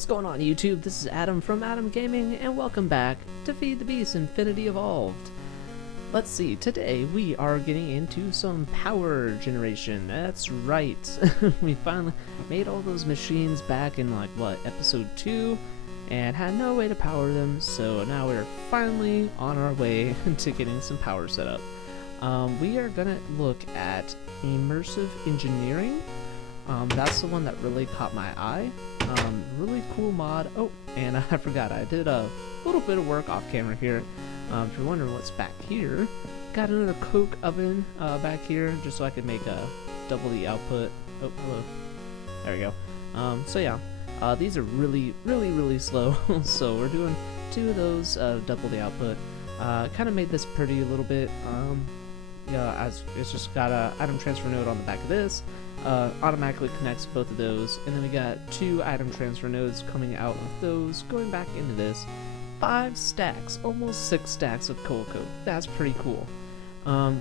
What's going on, YouTube? This is Adam from Adam Gaming, and welcome back to FTB Infinity Evolved. Let's see, today we are getting into some power generation. That's right. We finally made all those machines back in, like, what, episode 2, and had no way to power them, so now we're finally on our way to getting some power set up. We are gonna look at Immersive Engineering. That's the one that really caught my eye. Really cool mod. Oh, and I forgot, I did a little bit of work off camera here. If you're wondering what's back here, got another coke oven back here, just so I could make double the output. Oh, hello. There we go. So yeah, these are really slow. So we're doing 2 of those, double the output. Kind of made this pretty a little bit. Yeah, as it's just got a item transfer node on the back of this. Automatically connects both of those, and then we got 2 item transfer nodes coming out of those, going back into this. 5 stacks, almost 6 stacks of coal coke. That's pretty cool.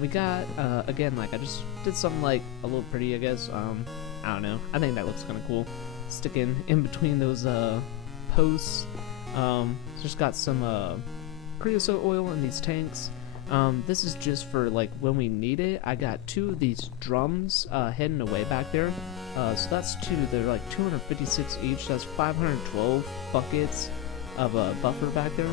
We got, again, like, I just did something, like, a little pretty, I guess. I don't know. I think that looks kind of cool. Sticking in between those, posts. Just got some, creosote oil in these tanks. This is just for, like, when we need it. I got 2 of these drums hidden away back there. So that's 2. They're like 256 each. That's 512 buckets of a buffer back there.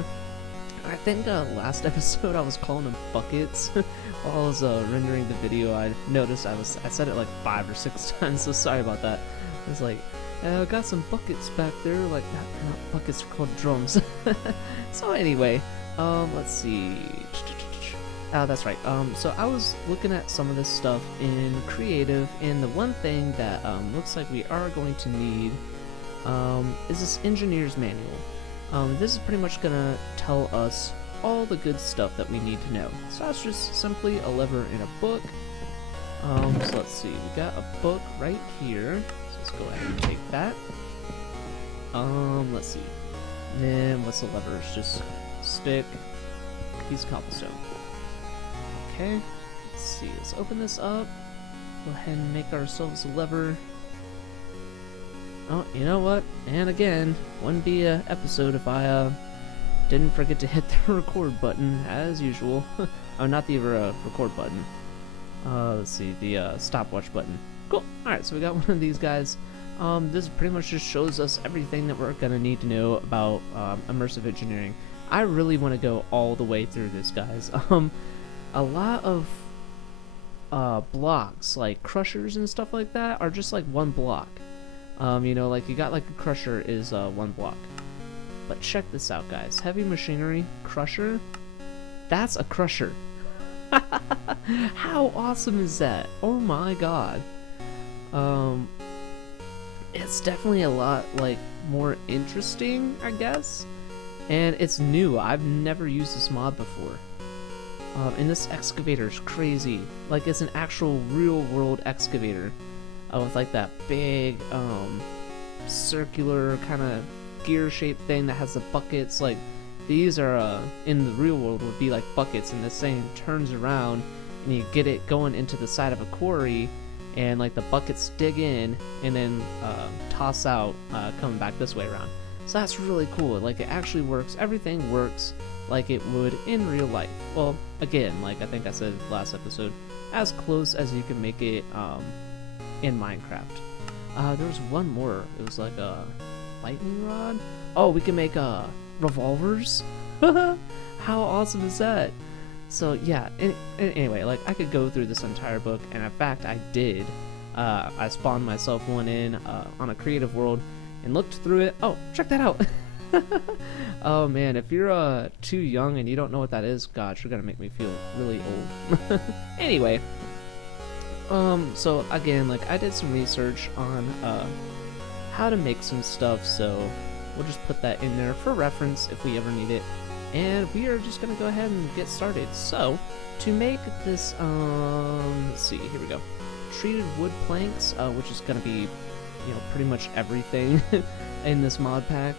I think last episode I was calling them buckets. While I was rendering the video, I noticed I said it like 5 or 6 times, so sorry about that. I was like, I got some buckets back there. Like, not buckets, are called drums. So anyway, let's see. That's right. So I was looking at some of this stuff in creative, and the one thing that looks like we are going to need is this engineer's manual. This is pretty much gonna tell us all the good stuff that we need to know. So that's just simply a lever in a book. So let's see, we got a book right here. So let's go ahead and take that. Let's see. Then what's the lever? It's just stick, piece of cobblestone. Okay, let's see, let's open this up. Go ahead and make ourselves a lever. Oh, you know what? And again, wouldn't be an episode if I didn't forget to hit the record button, as usual. Oh, not the record button. Let's see, the stopwatch button. Cool. Alright, so we got one of these guys. This pretty much just shows us everything that we're gonna need to know about immersive engineering. I really want to go all the way through this, guys. A lot of blocks, like crushers and stuff like that, are just like 1 block. You know, like, you got like a crusher is 1 block. But check this out, guys. Heavy machinery crusher, that's a crusher. How awesome is that? Oh my god. It's definitely a lot, like, more interesting, I guess. And it's new. I've never used this mod before. And this excavator is crazy. Like, it's an actual real-world excavator. With, like, that big, circular kind of gear-shaped thing that has the buckets. Like, these are, in the real world, would be like buckets, and this thing turns around, and you get it going into the side of a quarry, and, like, the buckets dig in, and then, toss out, coming back this way around. So that's really cool. Like, it actually works. Everything works like it would in real life. Well, again, like I think I said last episode, as close as you can make it in Minecraft. There was one more. It was like a lightning rod. Oh, we can make revolvers. How awesome is that? So yeah. Anyway, like, I could go through this entire book, and in fact, I did. I spawned myself one in on a creative world and looked through it. Oh, check that out. Oh man, if you're too young and you don't know what that is, gosh, you're gonna make me feel really old. Anyway, so again, like, I did some research on how to make some stuff, so we'll just put that in there for reference if we ever need it. And we are just gonna go ahead and get started. So to make this, let's see, here we go. Treated wood planks, which is gonna be, you know, pretty much everything in this mod pack.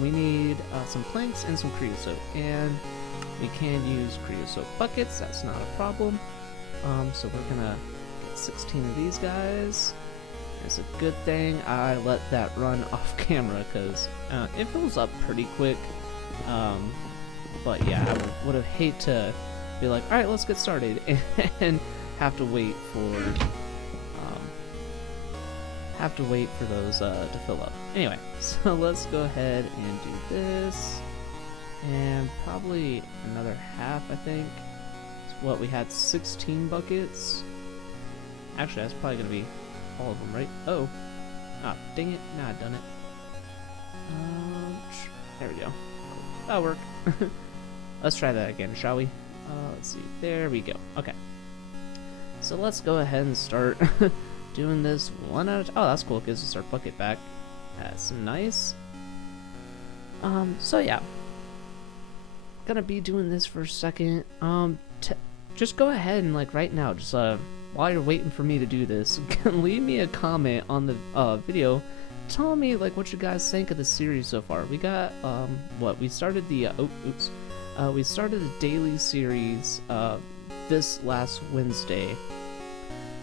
We need some planks and some creosote, and we can use creosote buckets. That's not a problem. So we're gonna get 16 of these guys. It's a good thing I let that run off camera, because it fills up pretty quick. But yeah, I would have hate to be like, alright, let's get started, and have to wait for those to fill up. Anyway, so let's go ahead and do this, and probably another half, I think. It's what we had, 16 buckets. Actually, that's probably gonna be all of them, right? Oh, dang it! Nah, I've done it. There we go. Cool. That'll work. Let's try that again, shall we? Let's see. There we go. Okay. So let's go ahead and start doing this one at a time. Oh, that's cool. It gives us our bucket back. That's nice. So yeah. Gonna be doing this for a second. Just go ahead and, like, right now, just while you're waiting for me to do this, leave me a comment on the video. Tell me, like, what you guys think of the series so far. We got we started the we started the daily series this last Wednesday,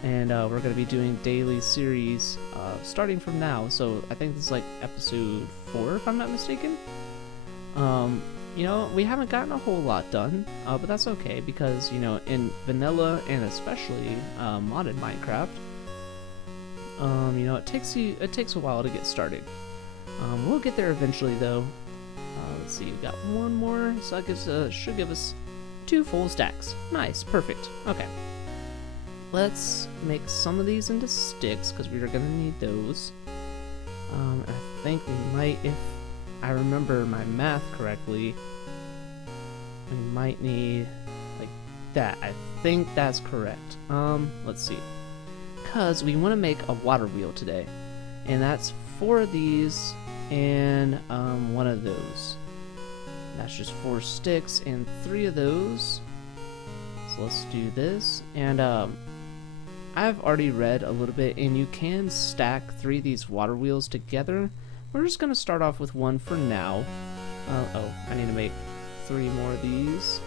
and we're gonna be doing daily series starting from now. So I think this is like episode 4, if I'm not mistaken. You know, we haven't gotten a whole lot done, but that's okay, because, you know, in vanilla and especially modded Minecraft, you know, it takes a while to get started. We'll get there eventually, though. Let's see, we got one more, so that should give us 2 full stacks. Nice, perfect. Okay, let's make some of these into sticks, because we are gonna need those. I think we might, if I remember my math correctly, we might need like that. I think that's correct. Let's see, because we want to make a water wheel today, and that's 4 of these and 1 of those. That's just 4 sticks and 3 of those. So let's do this. And I've already read a little bit, and you can stack 3 of these water wheels together. We're just gonna start off with 1 for now. Oh, I need to make 3 more of these.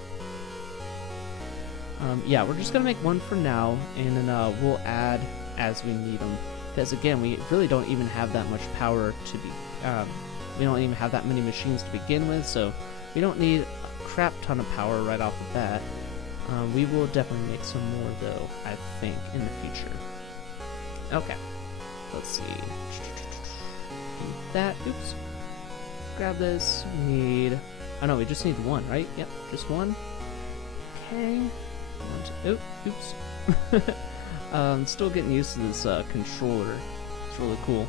Yeah, we're just gonna make 1 for now, and then we'll add as we need them. Because again, we really don't even have that much power to be. We don't even have that many machines to begin with, so we don't need a crap ton of power right off the bat. We will definitely make some more, though, I think, in the future. Okay, let's see. That, oops, grab this. We need, oh no, we just need 1, right? Yep, just 1. Okay, 1, 2, oh, oops. Still getting used to this controller. It's really cool.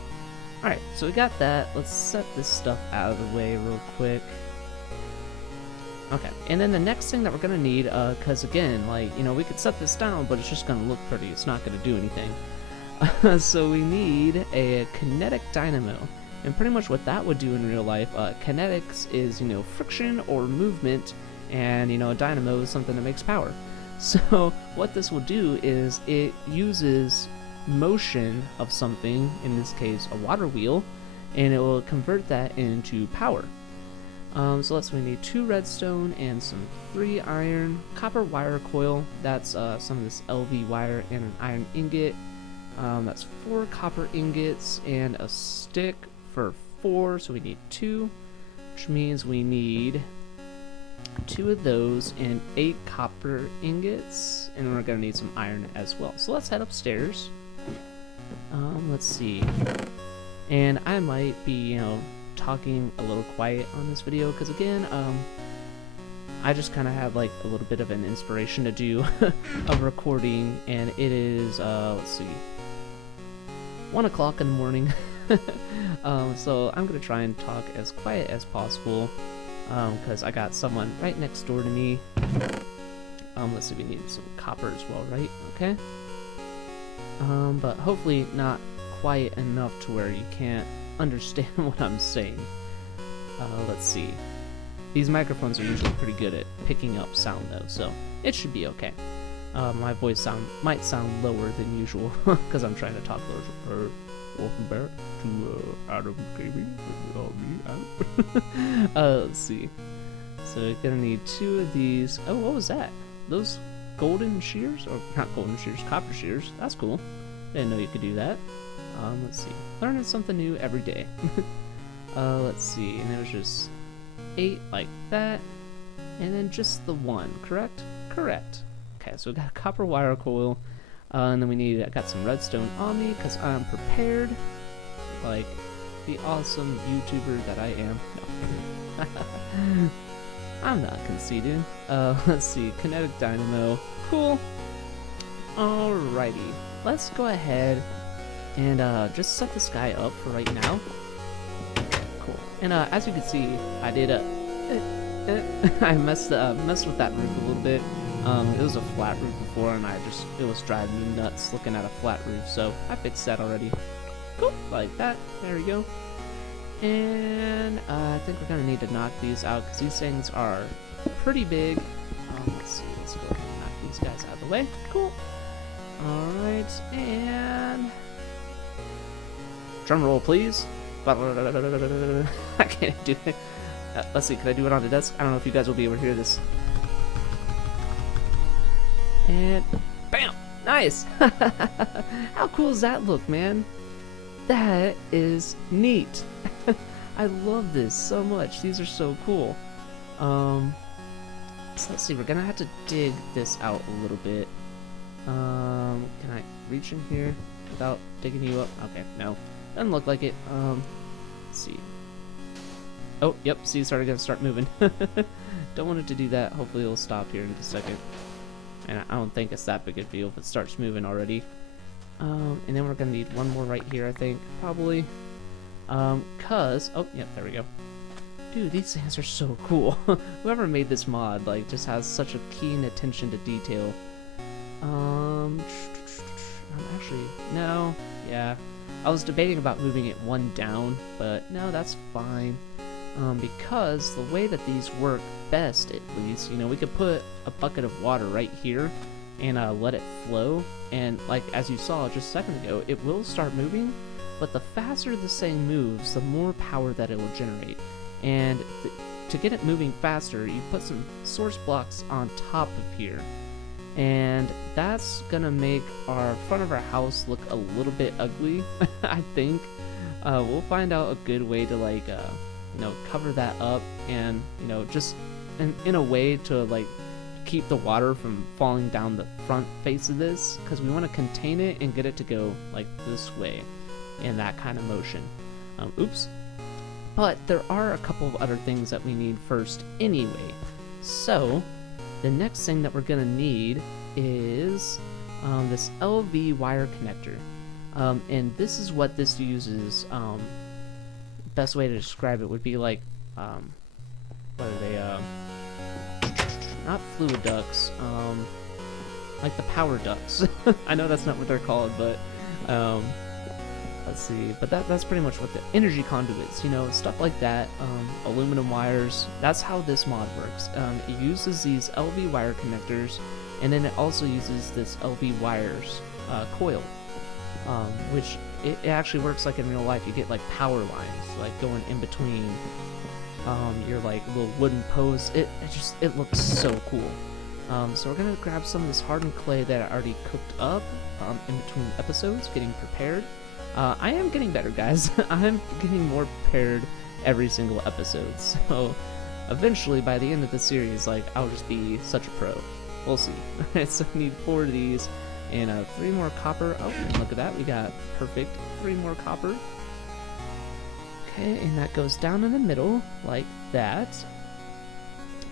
Alright, so we got that. Let's set this stuff out of the way real quick. Okay, and then the next thing that we're gonna need, because again, like, you know, we could set this down, but it's just gonna look pretty. It's not gonna do anything. So we need a kinetic dynamo. And pretty much what that would do in real life, kinetics is, you know, friction or movement, and, you know, a dynamo is something that makes power. So what this will do is it uses motion of something, in this case a water wheel, and it will convert that into power. So we need 2 redstone and some 3 iron, copper wire coil, that's some of this LV wire, and an iron ingot. That's 4 copper ingots and a stick for 4, so we need 2, which means we need 2 of those and 8 copper ingots, and we're gonna need some iron as well. So let's head upstairs. Let's see, and I might be, you know, talking a little quiet on this video, because again, I just kind of have like a little bit of an inspiration to do a recording, and it is let's see, 1 o'clock in the morning. So I'm gonna try and talk as quiet as possible, because I got someone right next door to me. Let's see, we need some copper as well, right? Okay. But hopefully not quiet enough to where you can't understand what I'm saying. Let's see. These microphones are usually pretty good at picking up sound, though, so it should be okay. My voice might sound lower than usual because I'm trying to talk lower. Welcome back to Adam Gaming. Let's see. So we're gonna need 2 of these. Oh, what was that? Those golden shears? Or not golden shears, copper shears. That's cool. Didn't know you could do that. Let's see. Learning something new every day. Let's see. And it was just 8 like that. And then just the 1, correct? Correct. Okay, so we got a copper wire coil. And then I got some redstone on me because I'm prepared. Like the awesome YouTuber that I am. No. I'm not conceited. Let's see. Kinetic dynamo. Cool. Alrighty. Let's go ahead and just set this guy up for right now. Cool. And as you can see, I did I messed with that roof a little bit. It was a flat roof before, and it was driving me nuts looking at a flat roof. So I fixed that already. Cool, like that. There we go. And I think we're gonna need to knock these out because these things are pretty big. Let's see. Let's go ahead and knock these guys out of the way. Cool. All right, and drum roll, please. I can't do it. Let's see. Can I do it on the desk? I don't know if you guys will be able to hear this. And bam! Nice! How cool does that look, man? That is neat. I love this so much. These are so cool. So let's see. We're gonna have to dig this out a little bit. Can I reach in here without digging you up? Okay, no. Doesn't look like it. Let's see. Oh, yep. See, it's already gonna start moving. Don't want it to do that. Hopefully it'll stop here in a second. And I don't think it's that big a deal if it starts moving already. And then we're gonna need one more right here, I think, probably. Oh, yep, there we go. Dude, these things are so cool. Whoever made this mod, like, just has such a keen attention to detail. Actually, no, yeah. I was debating about moving it one down, but no, that's fine. Because the way that these work best, at least, we could put a bucket of water right here and let it flow, and like as you saw just a second ago, it will start moving, but the faster this thing moves, the more power that it will generate. And to get it moving faster, you put some source blocks on top of here, and that's gonna make our front of our house look a little bit ugly. I think we'll find out a good way to like cover that up, and just in a way to like keep the water from falling down the front face of this, because we want to contain it and get it to go like this way in that kind of motion. Oops. But there are a couple of other things that we need first anyway. So the next thing that we're gonna need is this LV wire connector, and this is what this uses. Best way to describe it would be like what are they, not fluid ducts, like the power ducts. I know that's not what they're called, but let's see, but that's pretty much what the energy conduits, stuff like that. Aluminum wires, that's how this mod works. It uses these LV wire connectors, and then it also uses this LV wires coil, which it actually works like in real life. You get like power lines like going in between your like little wooden posts. It looks so cool. So we're gonna grab some of this hardened clay that I already cooked up in between episodes, getting prepared. I am getting better, guys. I'm getting more prepared every single episode. So eventually, by the end of the series, like, I'll just be such a pro. We'll see. So I need 4 of these and 3 more copper. Oh, and look at that. We got perfect 3 more copper. Okay, and that goes down in the middle like that.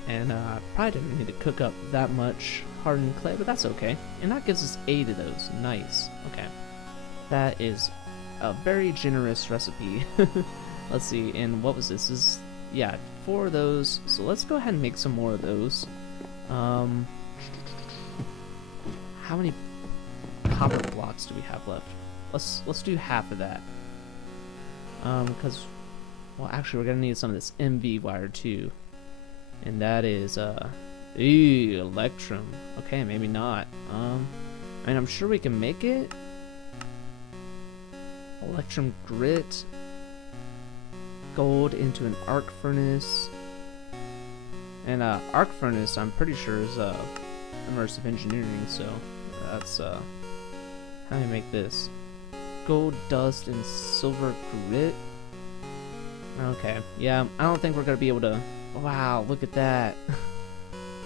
And I probably didn't need to cook up that much hardened clay, but that's okay. And that gives us 8 of those. Nice. Okay. That is a very generous recipe. Let's see, and what was this? This is, yeah, 4 of those. So let's go ahead and make some more of those. How many copper blocks do we have left? Let's do half of that. Because, well, actually, we're gonna need some of this MV wire too, and that is electrum. Okay, maybe not. I mean, I'm sure we can make it. Electrum grit, gold into an arc furnace, and arc furnace I'm pretty sure is Immersive Engineering, so that's how do you make this? gold dust and silver grit. Okay, yeah, I don't think we're gonna be able to. Wow, look at that.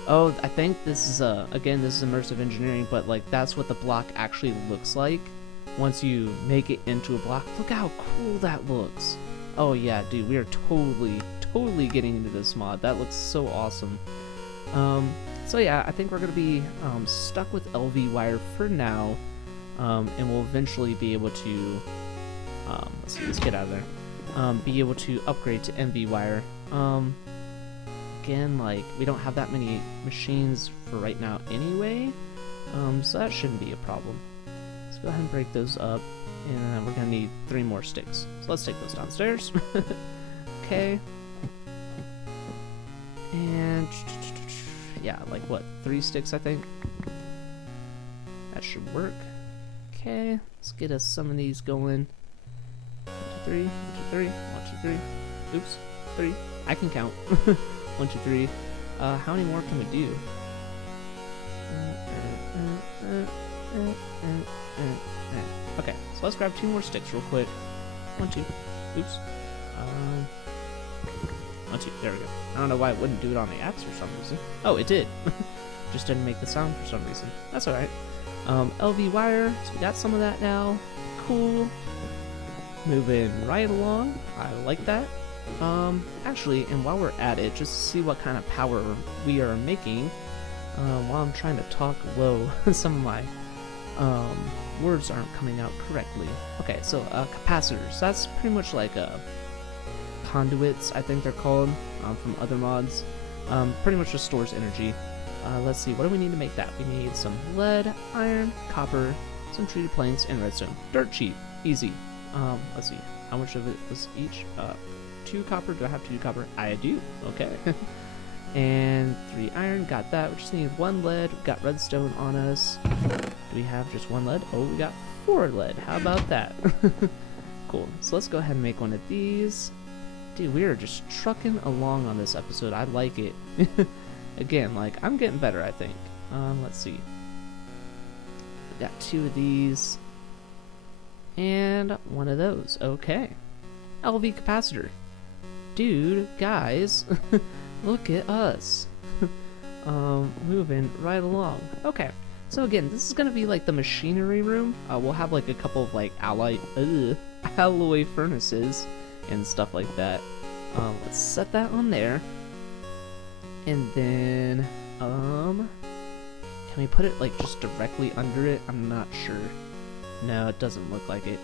Oh, I think this is again, this is immersive engineering, but like that's what the block actually looks like once you make it into a block. Look how cool that looks. Oh yeah, dude, we are totally getting into this mod. That looks so awesome. So yeah, I think we're gonna be stuck with LV wire for now, and we'll eventually be able to let's get out of there. Be able to upgrade to MV wire. Again, like, we don't have that many machines for right now anyway, so that shouldn't be a problem. Let's go ahead and break those up, and we're gonna need 3 more sticks. So let's take those downstairs. Okay. And yeah, like what, 3 sticks I think? That should work. Okay, let's get us some of these going. 1, 2, 3, 1, 2, 3, 1, 2, 3. Oops, 3. I can count. 1, 2, 3. How many more can we do? Okay, so let's grab 2 more sticks real quick. 1, 2. Oops. 1, 2. There we go. I don't know why it wouldn't do it on the axe for some reason. Oh, it did. Just didn't make the sound for some reason. That's alright. LV wire. So we got some of that now. Cool. Moving right along. I like that. Actually, and while we're at it, just to see what kind of power we are making, while I'm trying to talk low, some of my words aren't coming out correctly. Okay, so capacitors. That's pretty much like conduits, I think they're called, from other mods. Pretty much just stores energy. Let's see, what do we need to make that? We need some lead, iron, copper, some treated planes, and redstone. Dirt cheap, easy. Let's see, how much of it was each? 2 copper. Do I have 2 copper? I do. Okay. And 3 iron. Got that. We just need 1 lead. We've got redstone on us. Do we have just 1 lead? Oh, we got 4 lead. How about that? Cool. So let's go ahead and make one of these. Dude, we are just trucking along on this episode. I like it. Again, like, I'm getting better, I think. Let's see. We got 2 of these. And 1 of those. Okay. LV capacitor. Dude, guys, look at us. Moving right along. Okay, so again, this is gonna be like the machinery room. We'll have like a couple of like alloy furnaces and stuff like that. Let's set that on there, and then can we put it like just directly under it? I'm not sure. No, it doesn't look like it.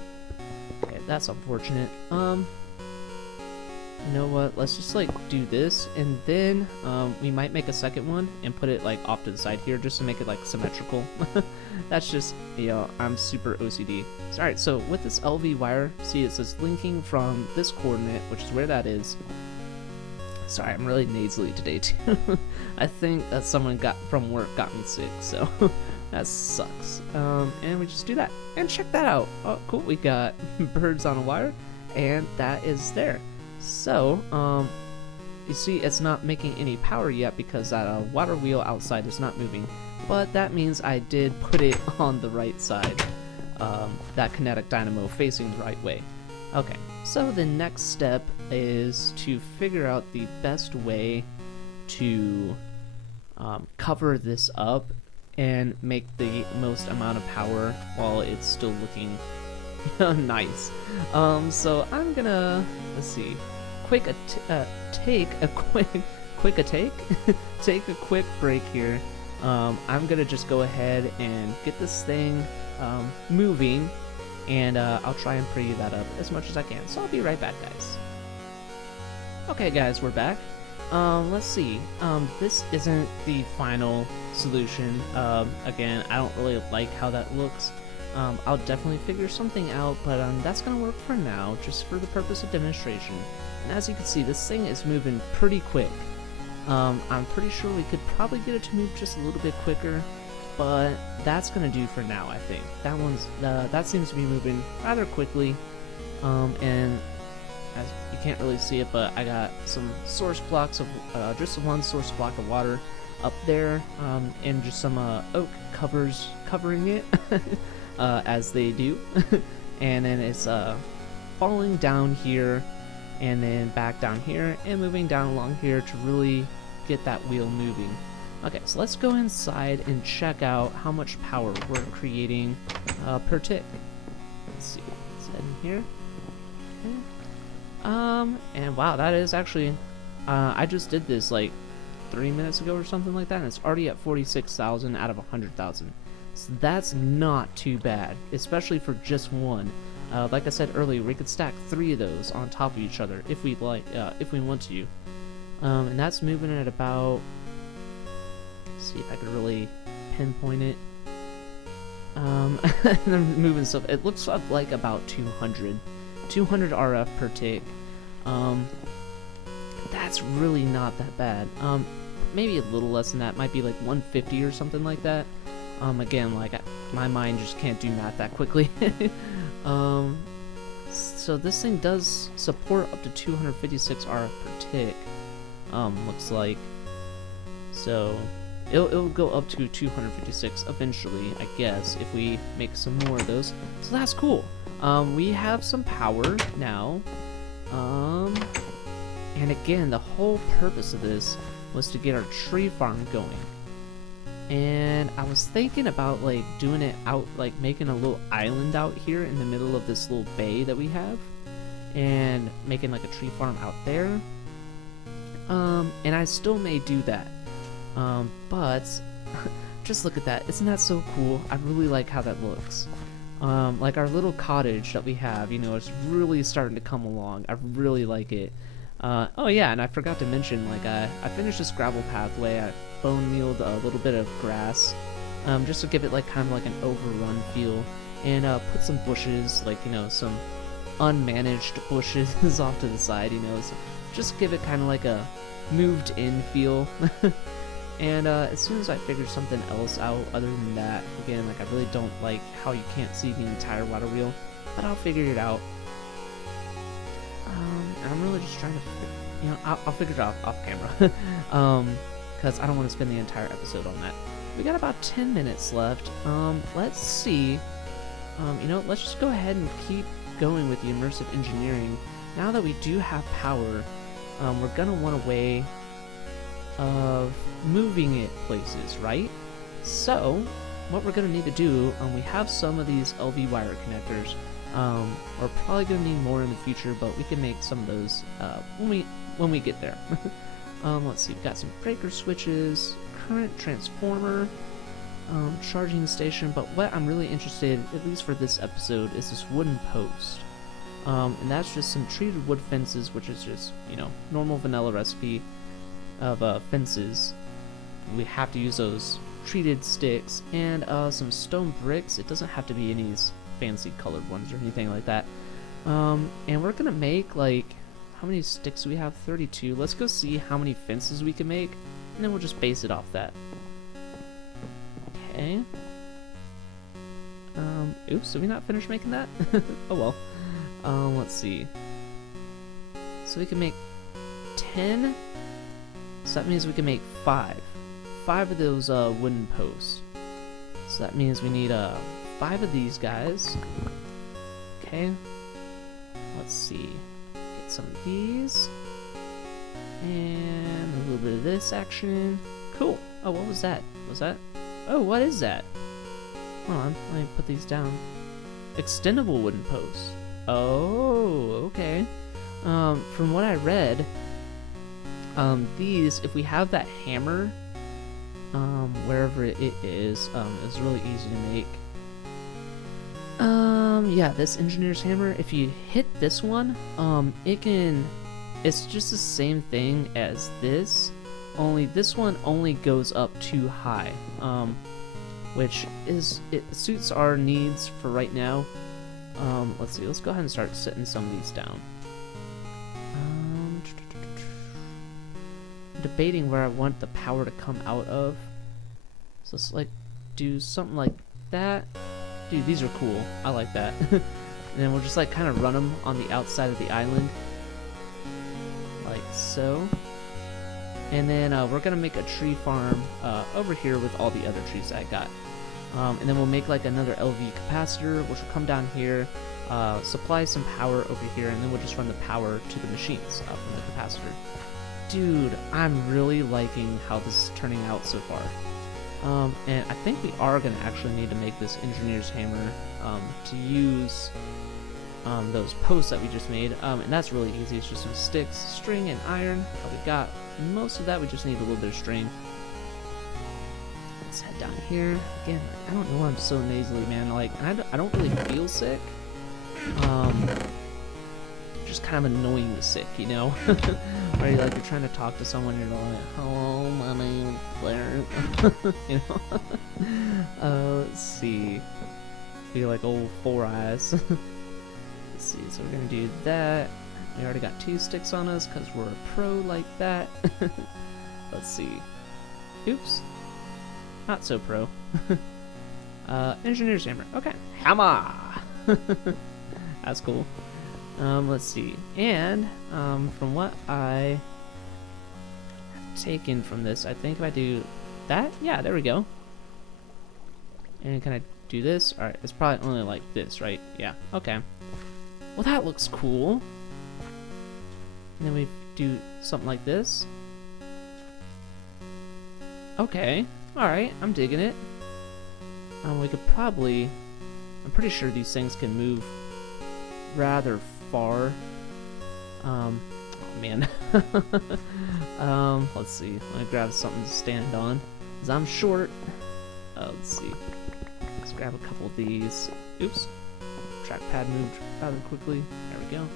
Okay, that's unfortunate. You know what, let's just like do this, and then we might make a second one and put it like off to the side here just to make it like symmetrical. That's just, you know, I'm super OCD. Alright, so with this LV wire, see it says linking from this coordinate, which is where that is. Sorry, I'm really nasally today too. I think someone from work got me sick, so that sucks. And we just do that, and check that out. Oh cool, we got birds on a wire, and that is there. So, you see it's not making any power yet because that water wheel outside is not moving, but that means I did put it on the right side, that kinetic dynamo facing the right way. Okay, so the next step is to figure out the best way to cover this up and make the most amount of power while it's still looking nice. So I'm gonna, let's see, take a quick break here. I'm gonna just go ahead and get this thing moving, and I'll try and preview that up as much as I can. So I'll be right back, guys. Okay, guys, we're back. Let's see. This isn't the final solution. Again, I don't really like how that looks. I'll definitely figure something out, but that's gonna work for now, just for the purpose of demonstration. And as you can see, this thing is moving pretty quick. I'm pretty sure we could probably get it to move just a little bit quicker, but that's gonna do for now, I think. That seems to be moving rather quickly, and as you can't really see it, but I got some source blocks of just one source block of water up there, and just some oak covering it. As they do. and then it's falling down here, and then back down here, and moving down along here to really get that wheel moving. Okay, so let's go inside and check out how much power we're creating per tick. Let's see, let's head in here. Okay. And wow, that is actually, I just did this like 3 minutes ago or something like that, and it's already at 46,000 out of 100,000. So that's not too bad, especially for just one. Like I said earlier, we could stack 3 of those on top of each other if we like, if we want to. And that's moving at about, let's see if I could really pinpoint it. They're moving stuff. It looks like about 200 RF per tick. That's really not that bad. Maybe a little less than that. Might be like 150 or something like that. Again, like my mind just can't do math that quickly. So this thing does support up to 256 RF per tick. Looks like. So it'll go up to 256 eventually, I guess, if we make some more of those. So that's cool. We have some power now. And again, the whole purpose of this was to get our tree farm going. And I was thinking about like doing it out, like making a little island out here in the middle of this little bay that we have, and making like a tree farm out there. And I still may do that. But just look at that. Isn't that so cool? I really like how that looks. Like our little cottage that we have, you know, it's really starting to come along. I really like it. Oh yeah, and I forgot to mention, like, I finished this gravel pathway. I bone mealed a little bit of grass, just to give it like kind of like an overrun feel, and put some bushes, like, you know, some unmanaged bushes off to the side, you know, so just give it kind of like a moved in feel. And as soon as I figure something else out other than that, again, like, I really don't like how you can't see the entire water wheel, but I'll figure it out. And I'm really just trying to, you know, I'll figure it out off camera, because I don't want to spend the entire episode on that. We got about 10 minutes left. Let's see. You know, let's just go ahead and keep going with the immersive engineering. Now that we do have power, we're gonna want a way of moving it places, right? So what we're gonna need to do, we have some of these LV wire connectors. We're probably gonna need more in the future, but we can make some of those when we get there. Let's see, we've got some breaker switches, current transformer, charging station, but what I'm really interested, at least for this episode, is this wooden post. And that's just some treated wood fences, which is just, you know, normal vanilla recipe of fences. We have to use those treated sticks, and some stone bricks. It doesn't have to be any fancy colored ones or anything like that. And we're gonna make, like, how many sticks do we have? 32. Let's go see how many fences we can make, and then we'll just base it off that. Okay. Oops, did we not finish making that? Oh well. Let's see. So we can make 10. So that means we can make 5 of those wooden posts. So that means we need 5 of these guys. Okay. Let's see. Get some of these. And a little bit of this action. Cool. Oh, what was that? Was that? Oh, what is that? Hold on. Let me put these down. Extendable wooden posts. Oh, okay. From what I read, these, if we have that hammer, wherever it is, it's really easy to make. Yeah, this engineer's hammer, if you hit this one, it's just the same thing as this, only this one only goes up too high, which it suits our needs for right now. Let's see, let's go ahead and start setting some of these down. Debating where I want the power to come out of. So let's like do something like that. Dude, these are cool. I like that. And then we'll just like kind of run them on the outside of the island, like so. And then we're gonna make a tree farm over here with all the other trees I got. And then we'll make like another LV capacitor, which will come down here, supply some power over here, and then we'll just run the power to the machines from the capacitor. Dude, I'm really liking how this is turning out so far. And I think we are going to actually need to make this engineer's hammer to use those posts that we just made. And that's really easy. It's just some sticks, string, and iron. We got most of that. We just need a little bit of string. Let's head down here. Again, I don't know why I'm so nasally, man. Like, and I don't really feel sick. Just kind of annoyingly sick, you know? Or like you're trying to talk to someone, you're like, hello, my name is Blair. You know? Let's see. Feel like old Four Eyes. Let's see, so we're gonna do that. We already got 2 sticks on us because we're a pro like that. Let's see. Oops. Not so pro. Engineer's hammer. Okay. Hammer! That's cool. Let's see. And, from what I have taken from this, I think if I do that, yeah, there we go. And can I do this? Alright, it's probably only like this, right? Yeah, okay. Well, that looks cool. And then we do something like this. Okay, alright, I'm digging it. We could probably... I'm pretty sure these things can move rather far. Oh man. Let's see. Let me grab something to stand on, because I'm short. Let's see. Let's grab a couple of these. Oops. Trackpad moved rather quickly. There we go.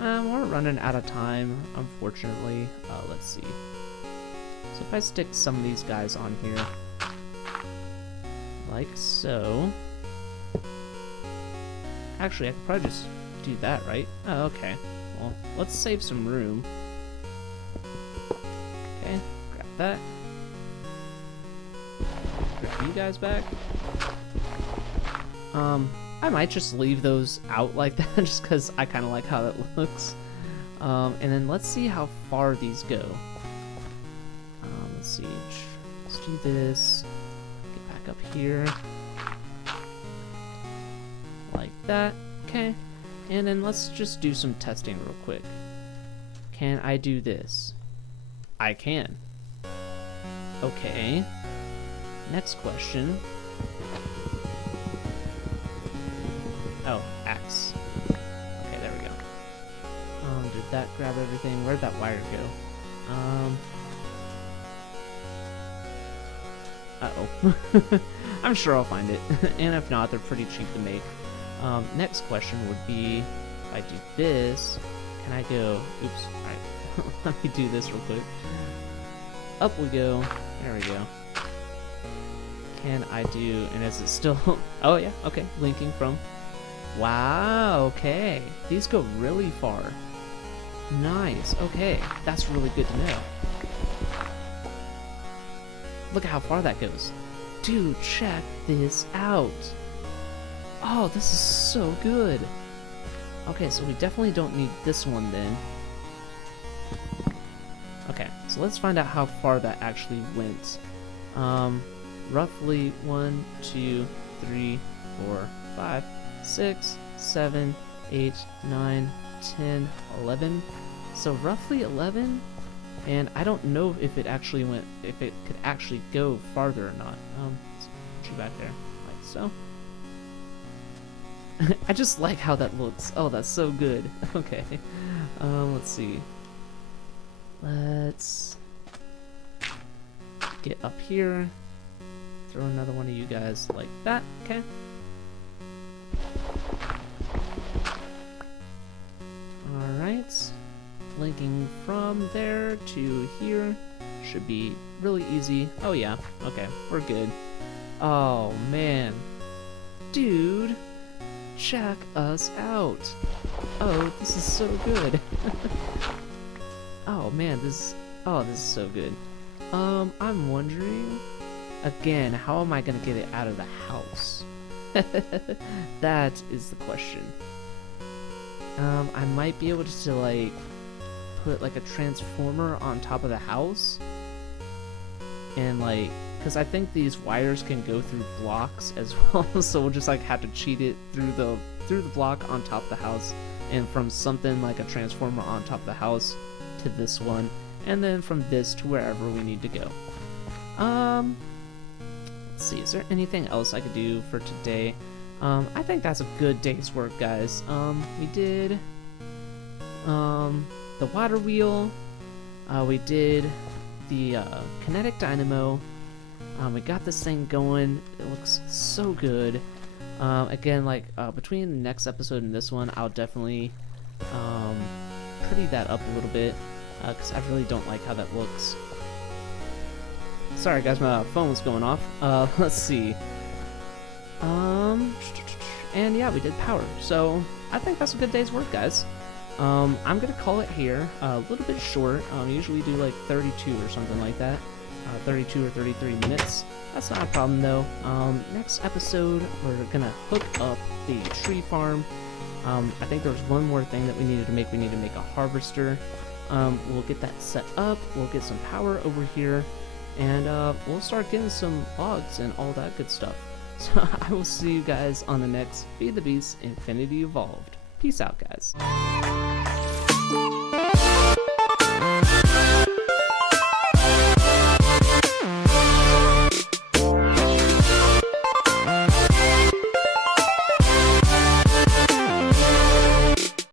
We're running out of time, unfortunately. Let's see. So if I stick some of these guys on here, like so. Actually, I could probably just do that, right? Oh, okay. Well, let's save some room. Okay, grab that. Grab you guys back. I might just leave those out like that, just because I kind of like how that looks. And then let's see how far these go. Let's see. Let's do this. Get back up here. Like that. Okay. And then let's just do some testing real quick. Can I do this? I can. Okay. Next question. Oh, axe. Okay, there we go. Did that grab everything? Where'd that wire go? Uh-oh. I'm sure I'll find it. And if not, they're pretty cheap to make. Next question would be, if I do this, can I go... Oops, alright. Let me do this real quick. Up we go. There we go. Can I do... And is it still... Oh, yeah, okay. Linking from... Wow, okay. These go really far. Nice, okay. That's really good to know. Look at how far that goes. Dude, check this out. Oh, this is so good. Okay, so we definitely don't need this one then. Okay, so let's find out how far that actually went. Roughly 1, 2, 3, 4, 5, 6, 7, 8, 9, 10, 11. So roughly 11. And I don't know if it actually went, if it could actually go farther or not. Let's put you back there, like so. I just like how that looks. Oh, that's so good. Okay. Let's see. Let's get up here. Throw another one of you guys like that. Okay. Alright. Linking from there to here should be really easy. Oh yeah, okay, we're good. Oh man, dude, check us out. Oh, this is so good. Oh man, this is so good. I'm wondering again, how am I gonna get it out of the house? That is the question. I might be able to like put like a transformer on top of the house and like because I think these wires can go through blocks as well. So we'll just like have to cheat it through the block on top of the house, and from something like a transformer on top of the house to this one, and then from this to wherever we need to go. Let's see, is there anything else I could do for today? I think that's a good day's work, guys. We did the water wheel, we did the kinetic dynamo, we got this thing going. It looks so good. Again, like between the next episode and this one, I'll definitely pretty that up a little bit, because I really don't like how that looks. Sorry guys, my phone was going off. Let's see. And yeah, we did power. So I think that's a good day's work, guys. I'm gonna call it here. A little bit short. Usually we do like 32 or something like that. 32 or 33 minutes. That's not a problem though. Next episode, we're gonna hook up the tree farm. I think there's one more thing that we needed to make. We need to make a harvester. We'll get that set up. We'll get some power over here. And we'll start getting some logs and all that good stuff. So I will see you guys on the next Feed the Beast Infinity Evolved. Peace out, guys.